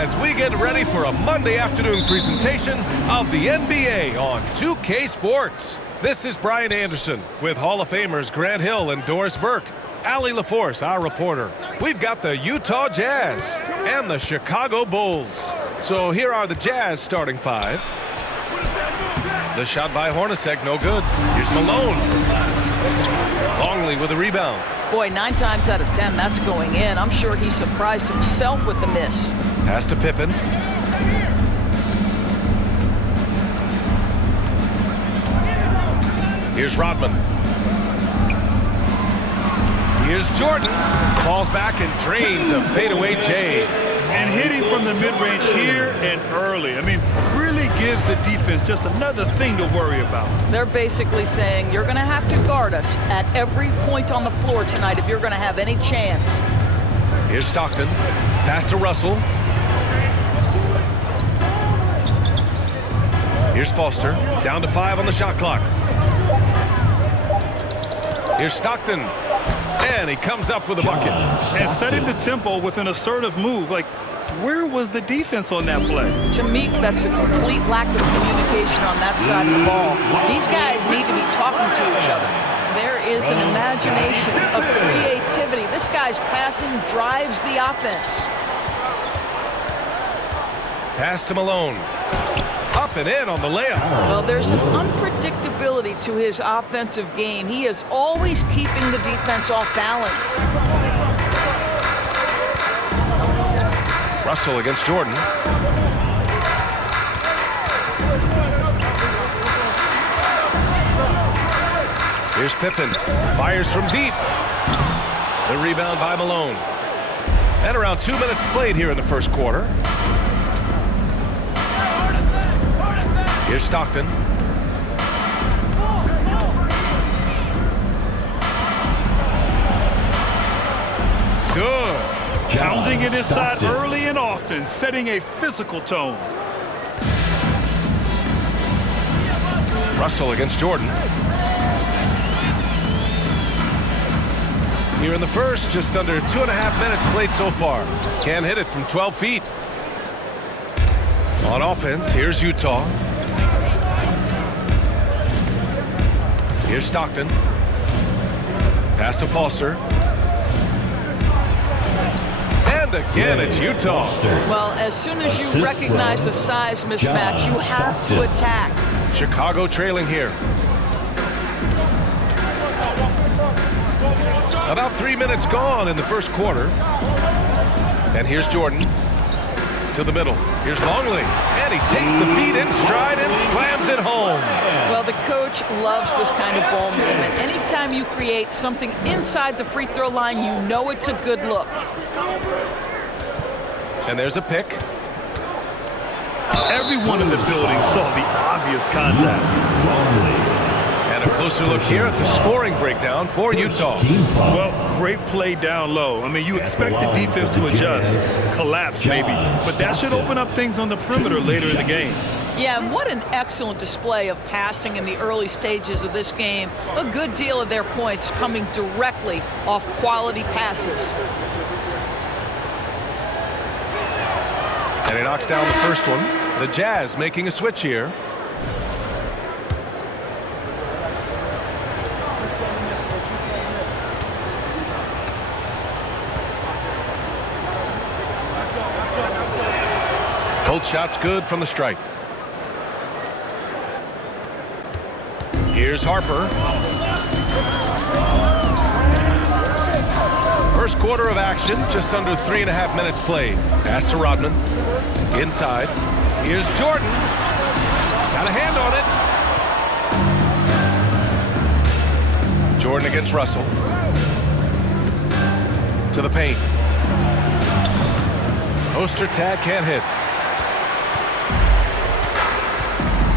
as we get ready for a Monday afternoon presentation of the NBA on 2K Sports. This is Brian Anderson with Hall of Famers Grant Hill and Doris Burke. Allie LaForce, our reporter. We've got the Utah Jazz and the Chicago Bulls. So here are the Jazz starting five. The shot by Hornacek, no good. Here's Malone. Longley with a rebound. Boy, 9 times out of 10, that's going in. I'm sure he surprised himself with the miss. Pass to Pippen. Here's Rodman. Here's Jordan. Falls back and drains a fadeaway J. And hitting from the mid-range here and early. I mean, really gives the defense just another thing to worry about. They're basically saying you're going to have to guard us at every point on the floor tonight if you're going to have any chance. Here's Stockton. Pass to Russell. Here's Foster. Down to 5 on the shot clock. Here's Stockton. And he comes up with a bucket. And setting the tempo with an assertive move. Like, where was the defense on that play? To me, that's a complete lack of communication on that side of the ball. These guys need to be talking to each other. There is an imagination, a creativity. This guy's passing drives the offense. Pass to Malone. Up and in on the layup. Well, there's an unpredictability to his offensive game. He is always keeping the defense off balance. Russell against Jordan. Here's Pippen. Fires from deep. The rebound by Malone. And around 2 minutes played here in the first quarter. Here's Stockton. Good. Pounding it inside early and often, setting a physical tone. Russell against Jordan. Here in the first, just under 2.5 minutes played so far. Can't hit it from 12 feet. On offense, here's Utah. Here's Stockton. Pass to Foster. And again, it's Utah. Well, as soon as you recognize the size mismatch, you have to attack. Chicago trailing here. About 3 minutes gone in the first quarter. And here's Jordan. To the middle. Here's Longley. And he takes the feed in stride and slams it home. Well, the coach loves this kind of ball movement. Anytime you create something inside the free throw line, you know it's a good look. And there's a pick. Everyone in the building saw the obvious contact. And a closer look here at the scoring breakdown for Utah. Well, great play down low. I mean, you expect the defense to adjust, collapse maybe, but that should open up things on the perimeter later in the game. Yeah, and what an excellent display of passing in the early stages of this game. A good deal of their points coming directly off quality passes. And he knocks down the first one. The Jazz making a switch here. Both shots good from the stripe. Here's Harper. First quarter of action, just under 3.5 minutes played. Pass to Rodman. Inside. Here's Jordan. Got a hand on it. Jordan against Russell. To the paint. Poster tag can't hit.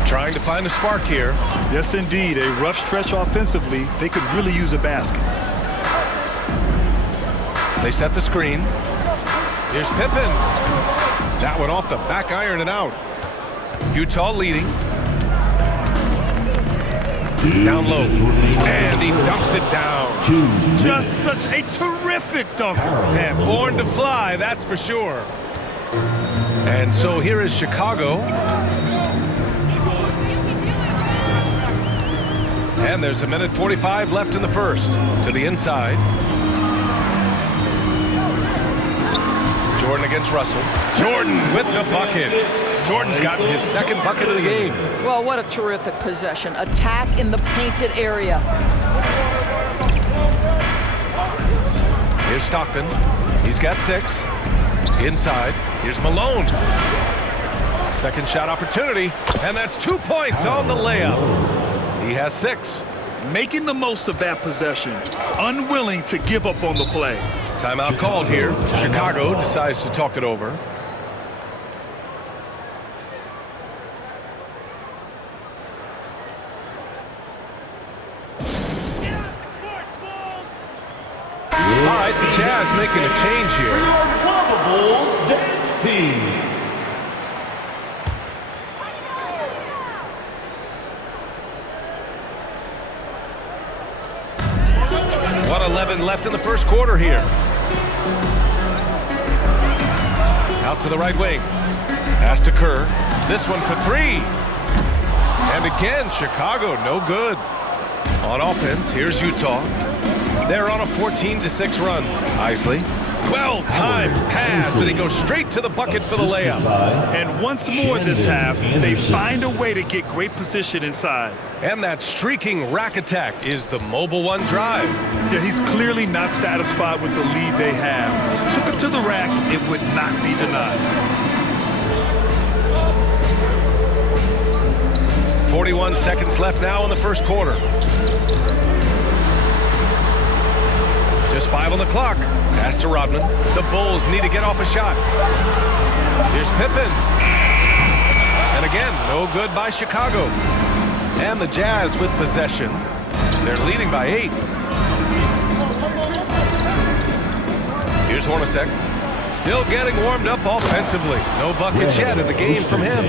Trying to find a spark here. Yes, indeed. A rough stretch offensively. They could really use a basket. They set the screen. Here's Pippen. That one off the back iron and out. Utah leading. Down low. And he dumps it down. Just such a terrific dunk. And born to fly, that's for sure. And so here is Chicago. And there's a minute 45 left in the first. To the inside. Jordan against Russell. Jordan with the bucket. Jordan's gotten his second bucket of the game. Well, what a terrific possession. Attack in the painted area. Here's Stockton. He's got 6. Inside. Here's Malone. Second shot opportunity. And that's 2 points on the layup. He has 6. Making the most of that possession. Unwilling to give up on the play. Timeout called here. Chicago decides to talk it over. All right, the Jazz making a change here. Bulls dance team. 1:11 left in the first quarter here. Out to the right wing. Pass to Kerr. This one for 3. And again, Chicago, no good. On offense, here's Utah. They're on a 14-6 run. Isley. Well-timed pass, and he goes straight to the bucket for the layup. And once more this half, they find a way to get great position inside. And that streaking rack attack is the mobile one drive. Yeah, he's clearly not satisfied with the lead they have. Took it to the rack, it would not be denied. 41 seconds left now in the first quarter. Just 5 on the clock. Pass to Rodman. The Bulls need to get off a shot. Here's Pippen. And again, no good by Chicago. And the Jazz with possession. They're leading by 8. Here's Hornacek. Still getting warmed up offensively. No buckets yet in the game from him.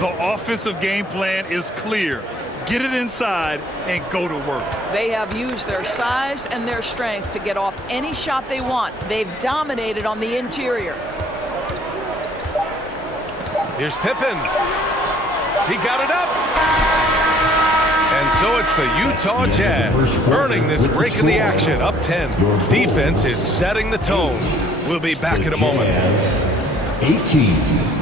The offensive game plan is clear. Get it inside and go to work. They have used their size and their strength to get off any shot they want. They've dominated on the interior. Here's Pippen. He got it up. And so it's the Utah Jazz earning this break in the action, up 10. Defense is setting the tone. We'll be back in a moment. 18.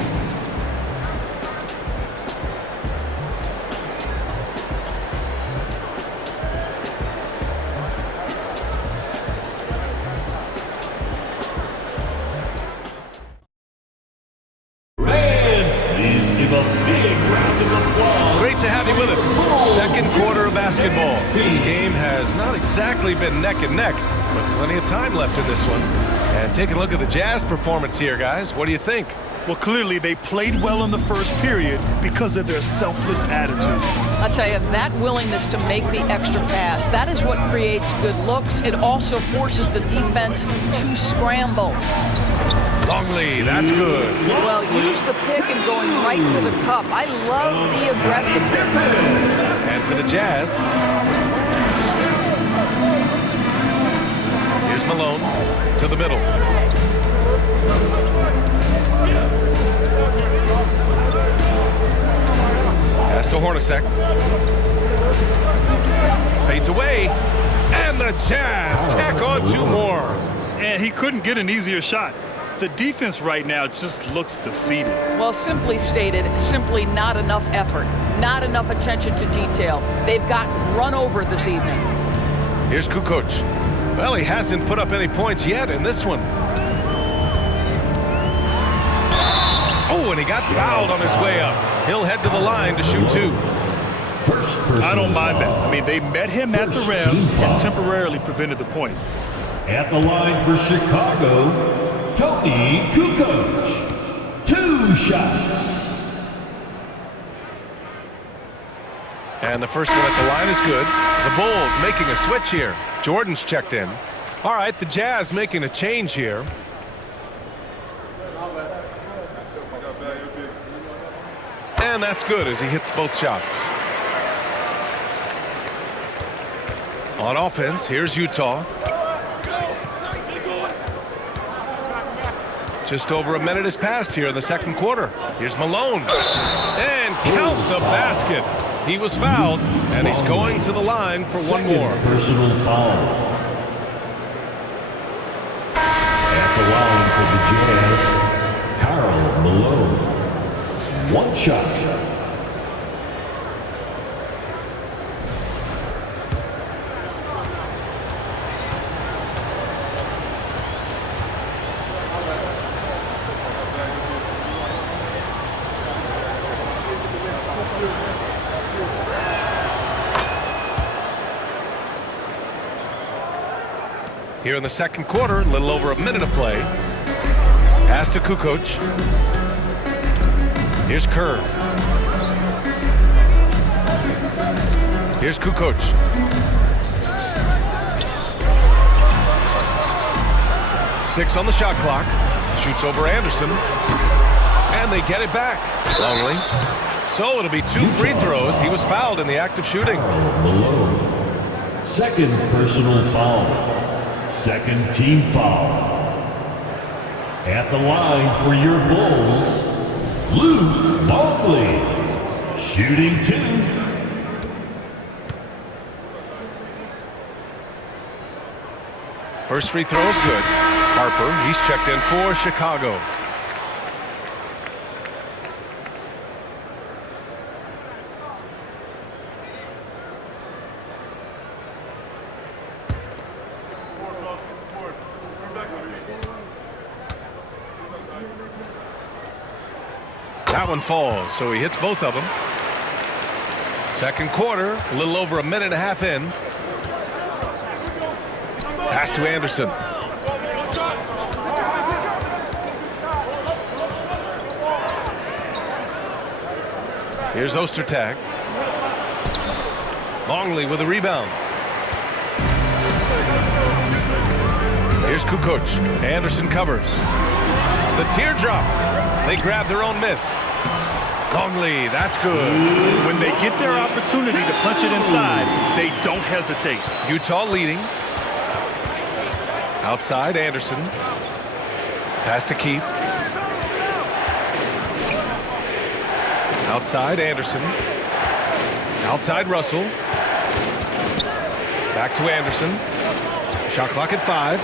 Great to have you with us. Second quarter of basketball. This game has not exactly been neck and neck, but plenty of time left in this one. And take a look at the Jazz performance here, guys. What do you think? Well, clearly they played well in the first period because of their selfless attitude. I'll tell you, that willingness to make the extra pass, that is what creates good looks. It also forces the defense to scramble. Longley, that's good. Well, use the pick and going right to the cup. I love the aggressiveness. And for the Jazz, here's Malone to the middle. Pass to Hornacek. Fades away. And the Jazz tack on 2 more. And he couldn't get an easier shot. The defense right now just looks defeated. Well, simply stated, simply not enough effort, not enough attention to detail. They've gotten run over this evening. Here's Kukoc. Well, he hasn't put up any points yet in this one. Oh, and he got fouled on his way up. He'll head to the line to shoot 2. I don't mind that. I mean, they met him at the rim and temporarily prevented the points. At the line for Chicago, Tony Kukoc. 2 shots. And the first one at the line is good. The Bulls making a switch here. Jordan's checked in. All right, the Jazz making a change here. And that's good as he hits both shots. On offense, here's Utah. Just over a minute has passed here in the second quarter. Here's Malone. And count the basket. He was fouled, and he's going to the line for one more. Personal foul. At the line for the Jazz, Karl Malone. One shot. Here in the second quarter, a little over a minute of play. Pass to Kukoc. Here's Kerr. Here's Kukoc. Six on the shot clock. Shoots over Anderson. And they get it back. Longley. So it'll be 2 free throws. He was fouled in the act of shooting. Malone. Second personal foul. Second team foul. At the line for your Bulls, Luke Longley. Shooting 2. First free throw is good. Harper, he's checked in for Chicago. That one falls, so he hits both of them. Second quarter, a little over a minute and a half in. Pass to Anderson. Here's Ostertag. Longley with a rebound. Here's Kukoc. Anderson covers. The teardrop. They grab their own miss. Longley, that's good. When they get their opportunity to punch it inside, they don't hesitate. Utah leading. Outside, Anderson. Pass to Keith. Outside, Anderson. Outside, Russell. Back to Anderson. Shot clock at 5.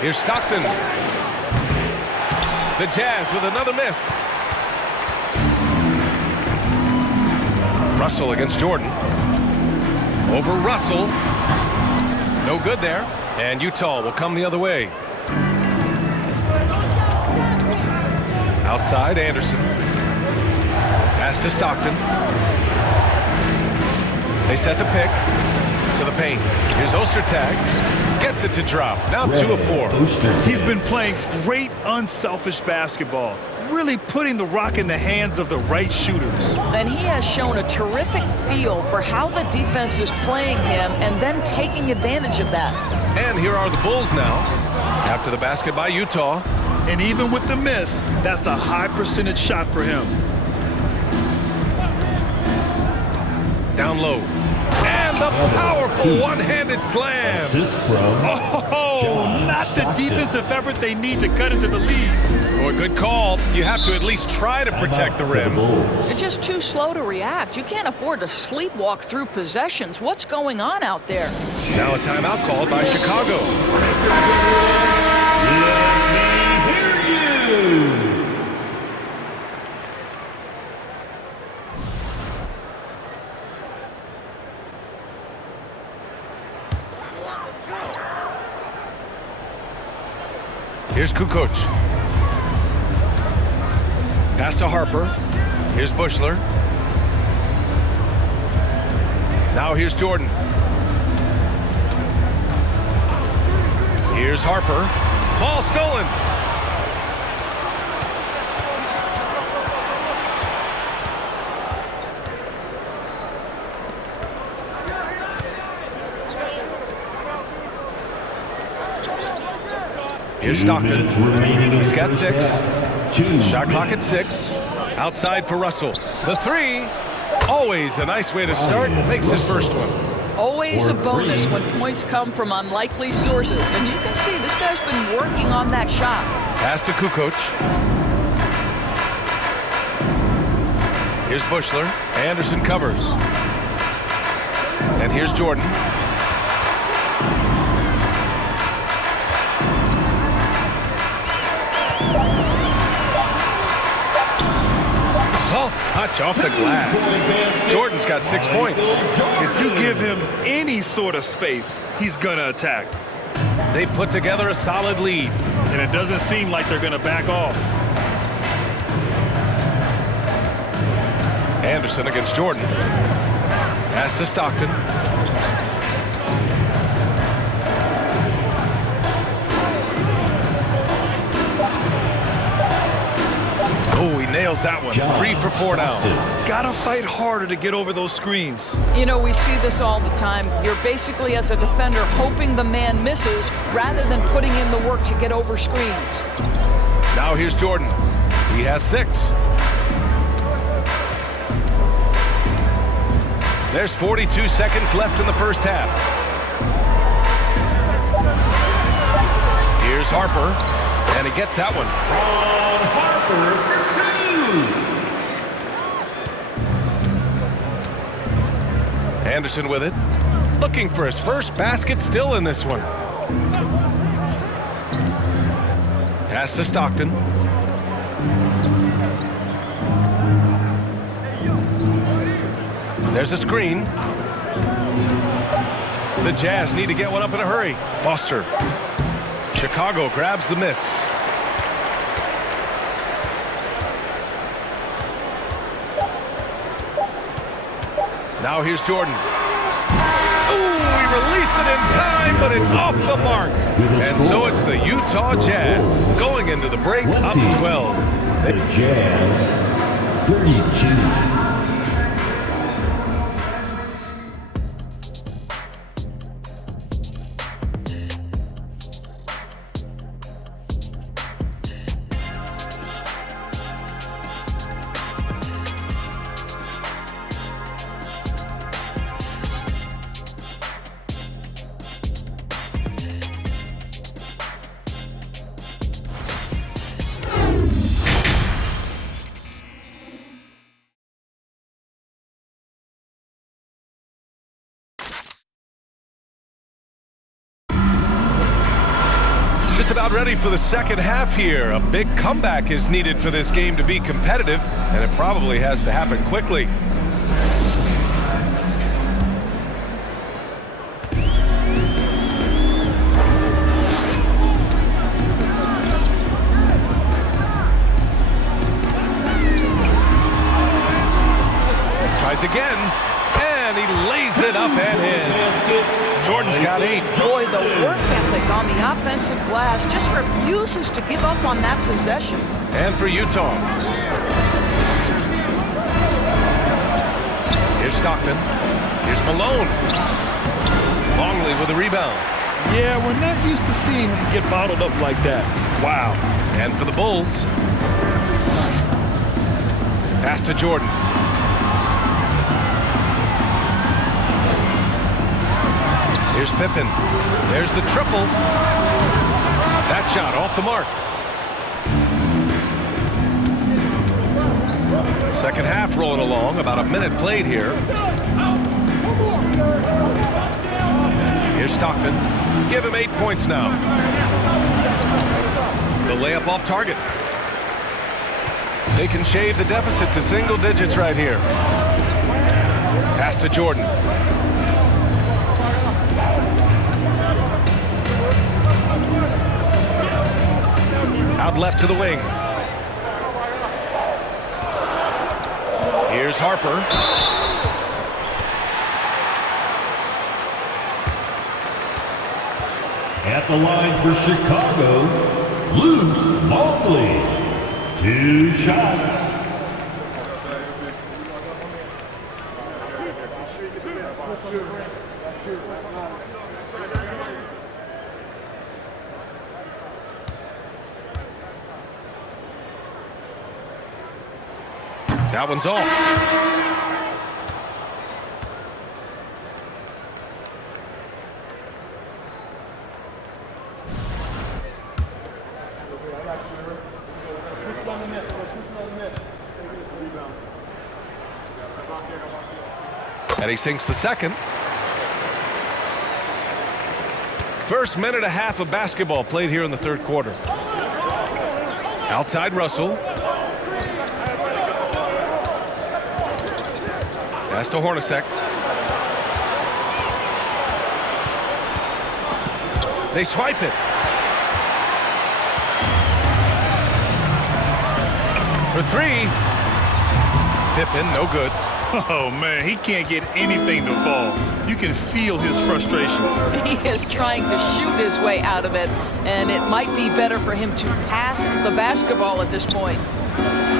Here's Stockton. The Jazz with another miss. Russell against Jordan. Over Russell. No good there. And Utah will come the other way. Outside, Anderson. Pass to Stockton. They set the pick to the paint. Here's Ostertag. Gets it to drop. Now 2 of 4. He's been playing great unselfish basketball, really putting the rock in the hands of the right shooters. And he has shown a terrific feel for how the defense is playing him and then taking advantage of that. And here are the Bulls now. After the basket by Utah. And even with the miss, that's a high percentage shot for him. Down low. And the powerful one-handed slam. Assist from Not the defensive effort they need to cut into the lead. Oh, a good call. You have to at least try to protect the rim. You're just too slow to react. You can't afford to sleepwalk through possessions. What's going on out there? Now a timeout called by Chicago. Let me hear you. Here's Kukoc. Pass to Harper. Here's Bushler. Now here's Jordan. Here's Harper. Ball stolen. Here's Stockton. He's got 6. Shot clock at 6. Outside for Russell. The 3. Always a nice way to start. Makes his first one. Always a For bonus three. when points come from unlikely sources. And you can see this guy's been working on that shot. Pass to Kukoc. Here's Bushler. Anderson covers. And here's Jordan. Soft touch off the glass. Jordan's got 6 points. If you give him any sort of space, he's going to attack. They put together a solid lead. And it doesn't seem like they're going to back off. Anderson against Jordan. Pass to Stockton. Oh, he nails that one. 3 for 4 now. Gotta fight harder to get over those screens. You know, we see this all the time. You're basically, as a defender, hoping the man misses rather than putting in the work to get over screens. Now here's Jordan. He has 6. There's 42 seconds left in the first half. Here's Harper, and he gets that one. Harper for 2. Anderson with it. Looking for his first basket still in this one. Pass to Stockton. There's a screen. The Jazz need to get one up in a hurry. Foster. Chicago grabs the miss. Now here's Jordan. Ooh, he released it in time, but it's off the mark. And so it's the Utah Jazz going into the break up 12. The Jazz 32. Just about ready for the second half here. A big comeback is needed for this game to be competitive, and it probably has to happen quickly. Tries again, and he lays it up and in. Jordan's got 8. Boy, the work ethic on the offensive glass just refuses to give up on that possession. And for Utah. Here's Stockton. Here's Malone. Longley with the rebound. Yeah, we're not used to seeing him get bottled up like that. Wow. And for the Bulls. Pass to Jordan. Here's Pippen. There's the triple. That shot off the mark. Second half rolling along. About a minute played here. Here's Stockton. Give him 8 points now. The layup off target. They can shave the deficit to single digits right here. Pass to Jordan. Out left to the wing. Here's Harper. At the line for Chicago, Luke Longley. 2 shots. That one's off. And he sinks the second. First minute and a half of basketball played here in the third quarter. Outside Russell. Pass to Hornacek. They swipe it. For three. Pippen, no good. Oh, man, he can't get anything to fall. You can feel his frustration. He is trying to shoot his way out of it, and it might be better for him to pass the basketball at this point.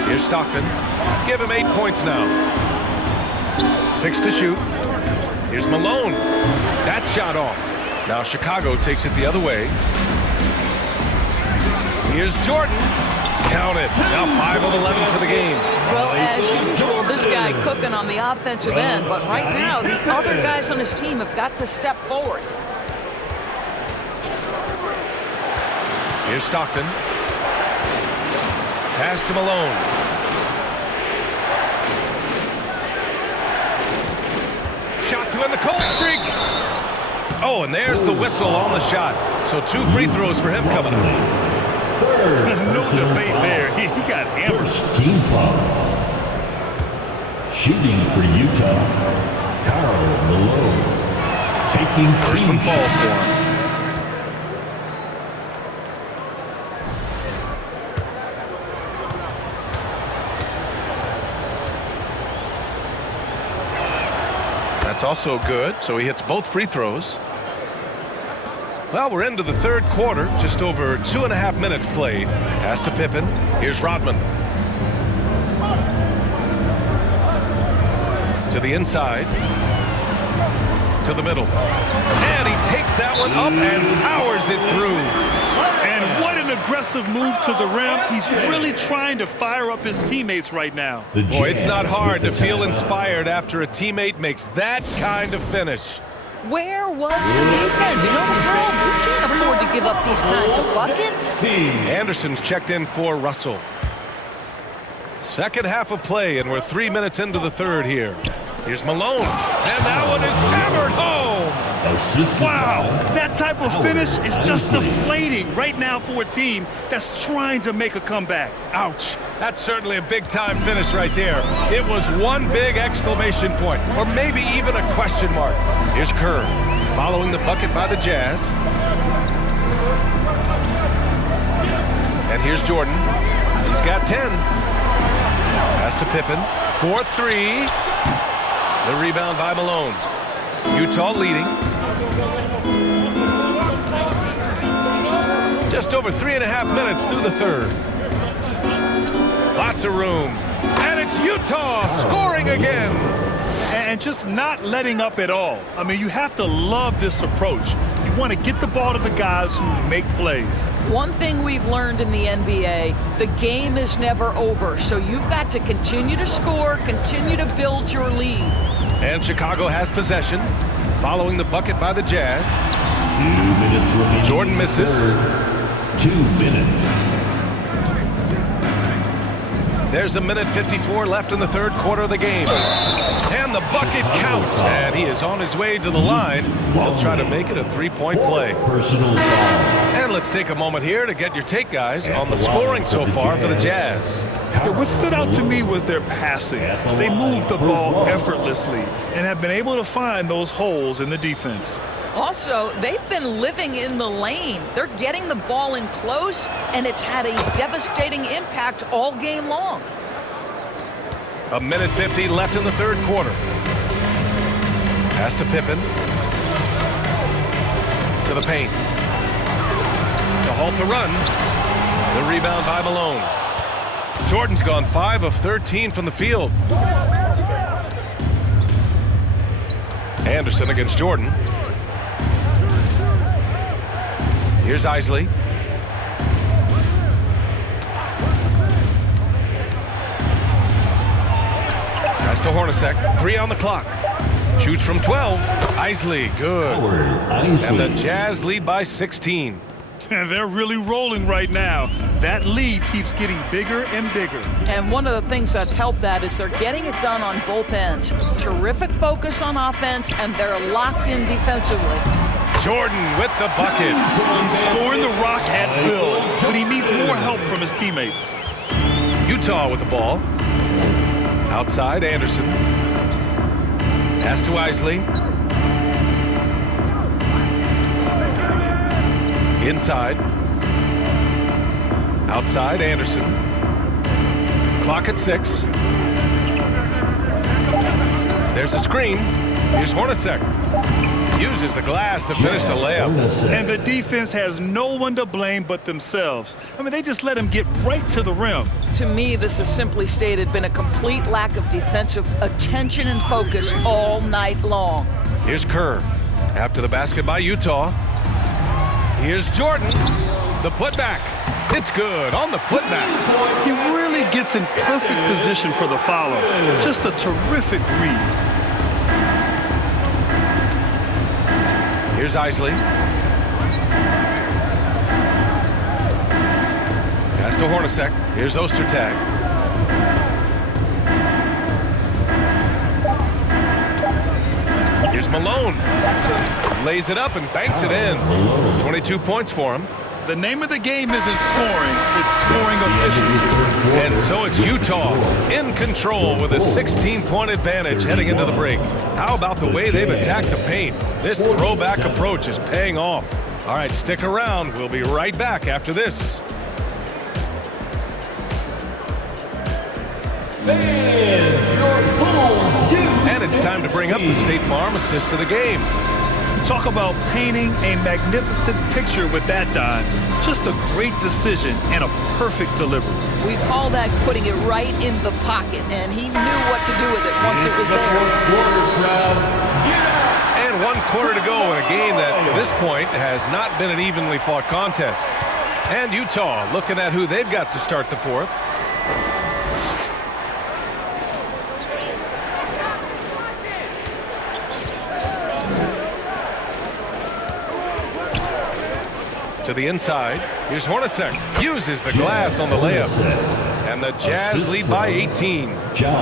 Here's Stockton. Give him 8 points now. 6 to shoot. Here's Malone. That shot off. Now Chicago takes it the other way. Here's Jordan. Count it. Now 5 of 11 for the game. Well, as usual, this guy cooking on the offensive end, but right now the other guys on his team have got to step forward. Here's Stockton. Pass to Malone. Shot to end the cold streak. Oh, and there's the whistle on the shot. So 2 free throws for him coming up. No debate there. He got hammered. First team foul. Shooting for Utah, Karl Malone. Taking First one falls for him. That's also good, so he hits both free throws. Well, we're into the third quarter, just over 2.5 minutes played. Pass to Pippen. Here's Rodman. To the inside. To the middle. And he takes that one up and powers it through. And what an aggressive move to the rim. He's really trying to fire up his teammates right now. Boy, it's not hard to feel inspired after a teammate makes that kind of finish. Where was the defense? No help. You can't afford to give up these kinds of buckets. Anderson's checked in for Russell. Second half of play, and we're 3 minutes into the third here. Here's Malone, and that one is hammered home. Wow, that type of finish is just deflating right now for a team that's trying to make a comeback. Ouch. That's certainly a big-time finish right there. It was one big exclamation point, or maybe even a question mark. Here's Kerr, following the bucket by the Jazz. And here's Jordan. He's got 10. Pass to Pippen. 4-3. The rebound by Malone. Utah leading. Just over 3.5 minutes through the third. Lots of room. And it's Utah scoring again. And just not letting up at all. I mean, you have to love this approach. You want to get the ball to the guys who make plays. One thing we've learned in the NBA, the game is never over. So you've got to continue to score, continue to build your lead. And Chicago has possession, following the bucket by the Jazz. 2 minutes remaining. Jordan misses. 2 minutes. There's 1:54 left in the third quarter of the game. And the bucket counts, and he is on his way to the line. He'll try to make it a 3-point play. Personal foul. And let's take a moment here to get your take, guys, on the scoring so far for the Jazz. What stood out to me was their passing. They moved the ball effortlessly and have been able to find those holes in the defense. Also, they've been living in the lane. They're getting the ball in close, and it's had a devastating impact all game long. 1:50 left in the third quarter. Pass to Pippen. To the paint. To halt the run. The rebound by Malone. Jordan's gone 5 of 13 from the field. Anderson against Jordan. Here's Isley. Pass to Hornacek. 3 on the clock. Shoots from 12. Isley, good. And the Jazz lead by 16. And they're really rolling right now. That lead keeps getting bigger and bigger. And one of the things that's helped that is they're getting it done on both ends. Terrific focus on offense, and they're locked in defensively. Jordan with the bucket. He's scoring the rock at will, but he needs more help from his teammates. Utah with the ball. Outside, Anderson. Pass to Isley. Inside. Outside, Anderson. Clock at 6. There's a screen. Here's Hornacek. Uses the glass to finish the layup. And the defense has no one to blame but themselves. I mean, they just let him get right to the rim. To me, this has simply stated been a complete lack of defensive attention and focus all night long. Here's Kerr. After the basket by Utah. Here's Jordan. The putback. It's good on the putback. He really gets in perfect position for the follow. Just a terrific read. Here's Isley. Pass to Hornacek. Here's Ostertag. Here's Malone. Lays it up and banks it in. 22 points for him. The name of the game isn't scoring, it's scoring efficiency. And so it's Utah in control with a 16-point advantage heading into the break. How about the way they've attacked the paint? This throwback approach is paying off. All right, stick around. We'll be right back after this. And it's time to bring up the State Farm assist of the game. Talk about painting a magnificent picture with that dime. Just a great decision and a perfect delivery. We call that putting it right in the pocket, and he knew what to do with it once it was there. And 1 quarter to go in a game that, to this point, has not been an evenly fought contest. And Utah looking at who they've got to start the fourth. To the inside. Here's Hornacek. Uses the glass on the layup. And the Jazz lead by 18.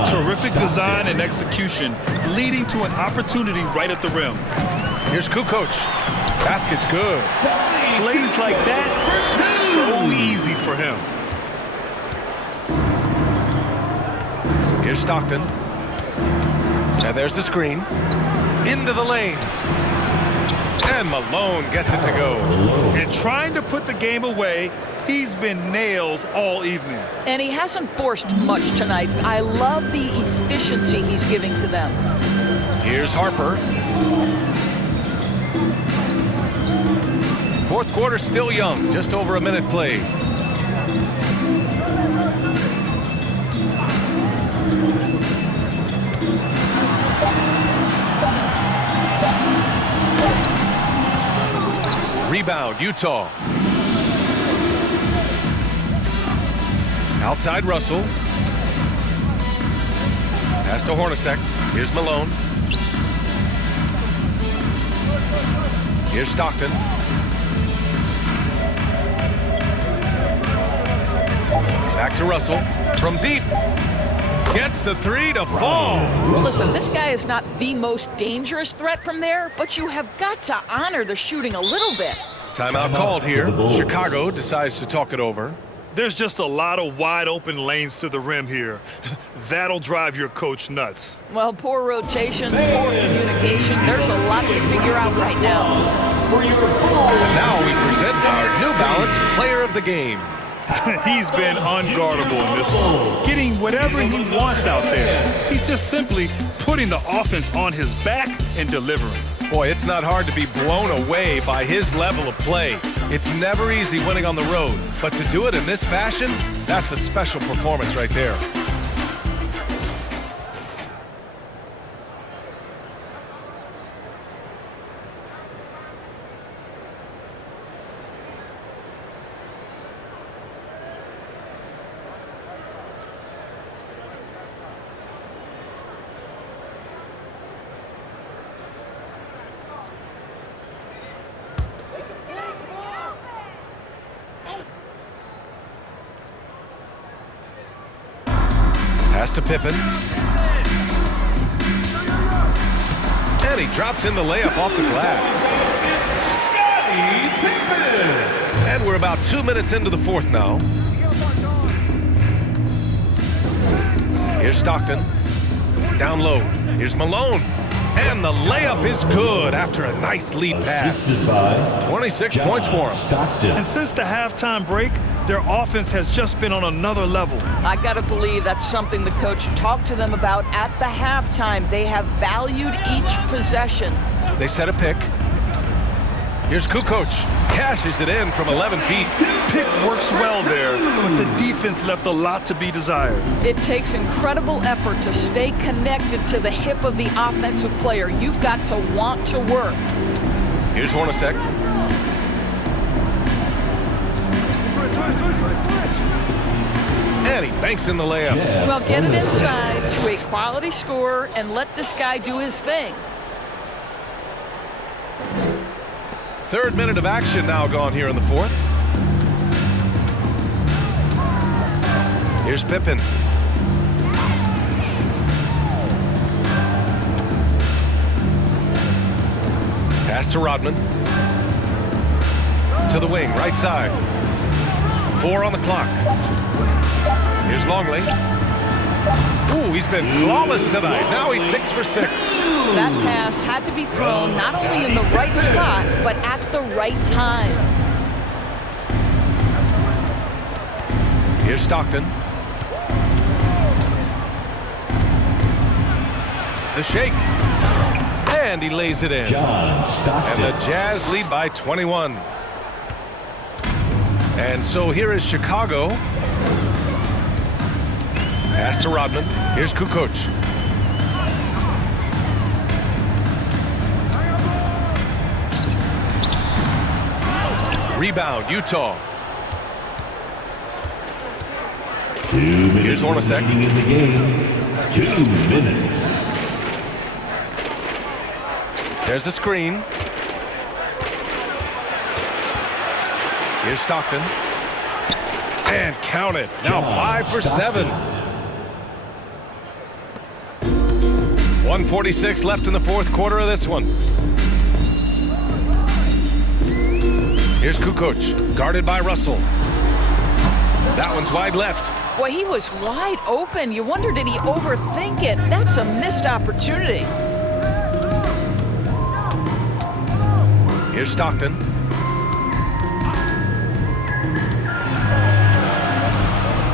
Terrific design and execution, leading to an opportunity right at the rim. Here's Kukoc. Basket's good. Plays like that, so easy for him. Here's Stockton. And there's the screen. Into the lane. And Malone gets it to go. And trying to put the game away, he's been nails all evening. And he hasn't forced much tonight. I love the efficiency he's giving to them. Here's Harper. Fourth quarter still young, just over a minute played. Rebound, Utah. Outside Russell. Pass to Hornacek. Here's Malone. Here's Stockton. Back to Russell. From deep. Gets the three to fall. Listen, this guy is not the most dangerous threat from there, but you have got to honor the shooting a little bit. Timeout called here. Chicago decides to talk it over. There's just a lot of wide open lanes to the rim here. That'll drive your coach nuts. Well, poor rotation, poor communication. There's a lot to figure out right now. Now we present our New Balance Player of the Game. He's been unguardable in this one, getting whatever he wants out there. He's just simply putting the offense on his back and delivering. Boy, it's not hard to be blown away by his level of play. It's never easy winning on the road, but to do it in this fashion, that's a special performance right there. to Pippen. And he drops in the layup off the glass. And we're about 2 minutes into the fourth now. Here's Stockton. Down low. Here's Malone. And the layup is good after a nice lead pass. 26 points for him. Stockton. And since the halftime break, their offense has just been on another level. I got to believe that's something the coach talked to them about at the halftime. They have valued each possession. They set a pick. Here's Kukoc. Cashes it in from 11 feet. Pick works well there, but the defense left a lot to be desired. It takes incredible effort to stay connected to the hip of the offensive player. You've got to want to work. Here's Hornacek. And he banks in the layup. Well, get it inside to a quality score and let this guy do his thing. Third minute of action now gone here in the fourth. Here's Pippen. Pass to Rodman. To the wing, right side. 4 on the clock. Here's Longley. Ooh, he's been flawless tonight. Now he's 6 for 6. That pass had to be thrown not only in the right spot, but at the right time. Here's Stockton. The shake. And he lays it in. John Stockton. And the Jazz lead by 21. And so here is Chicago. Pass to Rodman. Here's Kukoc. Rebound, Utah. 2 minutes Here's Hornacek. remaining in the game. 2 minutes. There's a screen. Here's Stockton. And count it. Now John 5 for Stockton. 7. 1:46 left in the fourth quarter of this one. Here's Kukoc, guarded by Russell. That one's wide left. Boy, he was wide open. You wonder, did he overthink it? That's a missed opportunity. Here's Stockton.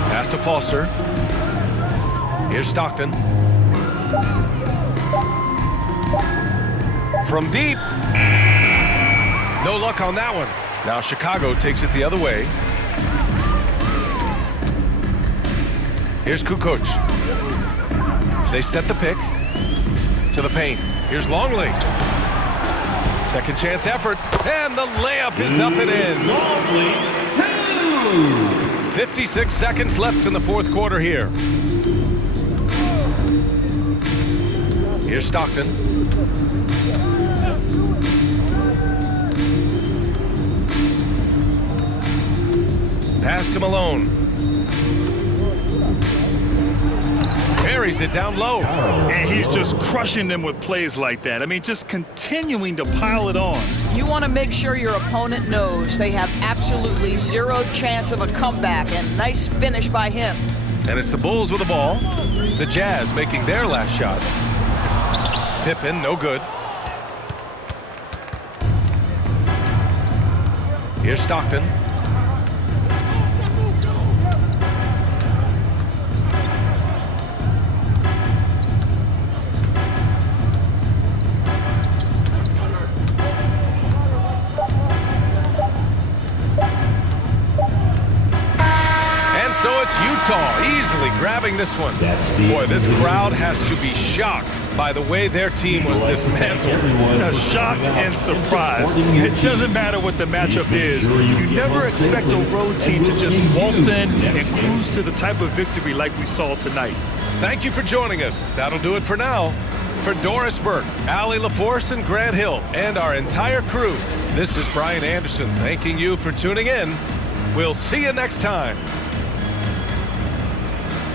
Pass to Foster. Here's Stockton. From deep. No luck on that one. Now Chicago takes it the other way. Here's Kukoc. They set the pick to the paint. Here's Longley. Second chance effort. And the layup is up and in. Longley, 2. 56 seconds left in the fourth quarter here. Here's Stockton. Pass to Malone. Carries it down low. And he's just crushing them with plays like that. I mean, just continuing to pile it on. You want to make sure your opponent knows they have absolutely zero chance of a comeback, and nice finish by him. And it's the Bulls with the ball. The Jazz making their last shot. Pippen, no good. Here's Stockton. So it's Utah easily grabbing this one. Boy, this crowd has to be shocked by the way their team was dismantled. Shocked and surprised. It doesn't matter what the matchup is. You never expect a road team to just waltz in and cruise to the type of victory like we saw tonight. Thank you for joining us. That'll do it for now. For Doris Burke, Allie LaForce, and Grant Hill, and our entire crew, this is Brian Anderson thanking you for tuning in. We'll see you next time.